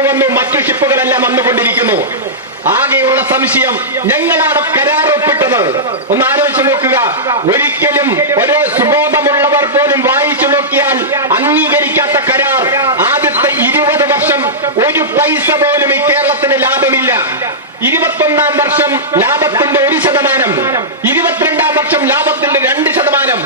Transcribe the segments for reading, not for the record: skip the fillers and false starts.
Ship വന്നു, മറ്റു ഷിപ്പുകളെല്ലാം വന്നുകൊണ്ടിരിക്കുന്നു. ആകെയുള്ള സംശയം, ഞങ്ങളാണ് കരാർ ഒപ്പിട്ടത്. ഒന്ന് ആലോചിച്ച് നോക്കുക. ഒരിക്കലും ഒരു സുബോധമുള്ളവർ പോലും വായിച്ചു നോക്കിയാൽ അംഗീകരിക്കാത്ത കരാർ. ആദ്യത്തെ 20 വർഷം ഒരു പൈസ പോലും ഈ കേരളത്തിന് ലാഭമില്ല. 21-ാം വർഷം ലാഭത്തിന്റെ 1%, 22-ാം വർഷം ലാഭത്തിന്റെ 2%,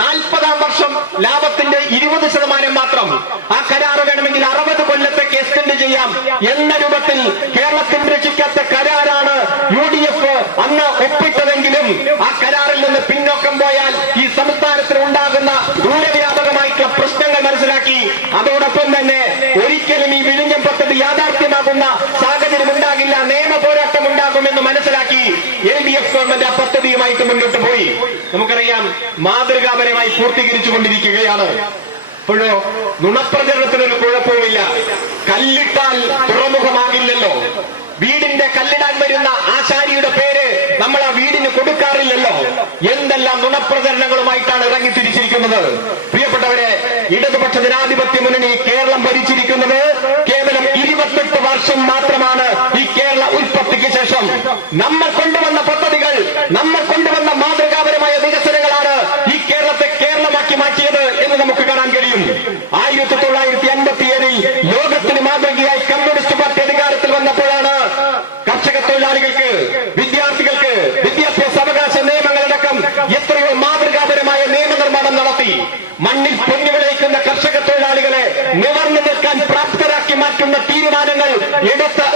40-ാം വർഷം ലാഭത്തിന്റെ 20% മാത്രം. ആ കരാർ വേണമെങ്കിൽ 60 കൊല്ലത്തേക്ക് എക്സ്റ്റെൻഡ് ചെയ്യാം എന്ന രൂപത്തിൽ കേരളത്തിന് രക്ഷിക്കാത്ത കരാറാണ് UDF അന്ന് ഒപ്പിട്ടതെങ്കിലും ആ കരാറിൽ നിന്ന് പിന്നോക്കം പോയാൽ ഈ സംസ്ഥാനത്തിന് ഉണ്ടാകുന്ന ദൂരവ്യാപകമായിട്ടുള്ള പ്രശ്നങ്ങൾ മനസ്സിലാക്കി അതോടൊപ്പം തന്നെ ഒരിക്കലും ഈ വിഴിഞ്ഞം പദ്ധതി യാഥാർത്ഥ്യമാകുന്ന സാഹചര്യം ഉണ്ടാകില്ല, നിയമ പോരാട്ടം ഉണ്ടാകുമെന്ന് മനസ്സിലാക്കി LDF ഗവൺമെന്റ് ആ പദ്ധതിയുമായിട്ട് മുന്നോട്ട് പോയി. നമുക്കറിയാം, മാതൃകാപരമായി പൂർത്തീകരിച്ചുകൊണ്ടിരിക്കുകയാണ്. ഇപ്പോഴോ നുണപ്രചരണത്തിനൊരു കുഴപ്പവുമില്ല. കല്ലിട്ടാൽ തുറമുഖമാകില്ലല്ലോ. വീടിന്റെ കല്ലിടാൻ വരുന്ന ആശാരിയുടെ പേര് നമ്മൾ ആ വീടിന് കൊടുക്കാറില്ലല്ലോ. എന്തെല്ലാം നുണപ്രചരണങ്ങളുമായിട്ടാണ് ഇറങ്ങി തിരിച്ചിരിക്കുന്നത്. പ്രിയപ്പെട്ടവരെ, ഇടതുപക്ഷ ജനാധിപത്യ മുന്നണി കേരളം ഭരിച്ചിരിക്കുന്നത് കേവലം 28 വർഷം മാത്രമാണ്. ഈ കേരള ഉൽപ്പത്തിക്ക് ശേഷം നമ്മൾ കൊണ്ടുവന്ന പദ്ധതികൾ, നമ്മൾ കൊണ്ടുവന്ന മാതൃകാപരമായ വികസനങ്ങളാണ് ഈ കേരളത്തെ കേരളമാക്കി മാറ്റിയത് എന്ന് നമുക്ക് കാണാൻ കഴിയും. 1957 ലോകത്തിന് മാതൃകയായി കമ്മ്യൂണിസ്റ്റ് പാർട്ടി അധികാരത്തിൽ വന്നപ്പോഴാണ് കർഷക തൊഴിലാളികൾക്ക്, വിദ്യാർത്ഥികൾക്ക് വിദ്യാഭ്യാസ അവകാശ നിയമങ്ങളടക്കം എത്രയോ മാതൃകാപരമായ നിയമനിർമ്മാണം നടത്തി. മണ്ണിൽ പൊന്നു വിളയിക്കുന്ന കർഷക തൊഴിലാളികളെ നിവർന്നു നിൽക്കാൻ പ്രാപ്തരാക്കി മാറ്റുന്ന തീരുമാനങ്ങൾ എടുത്ത്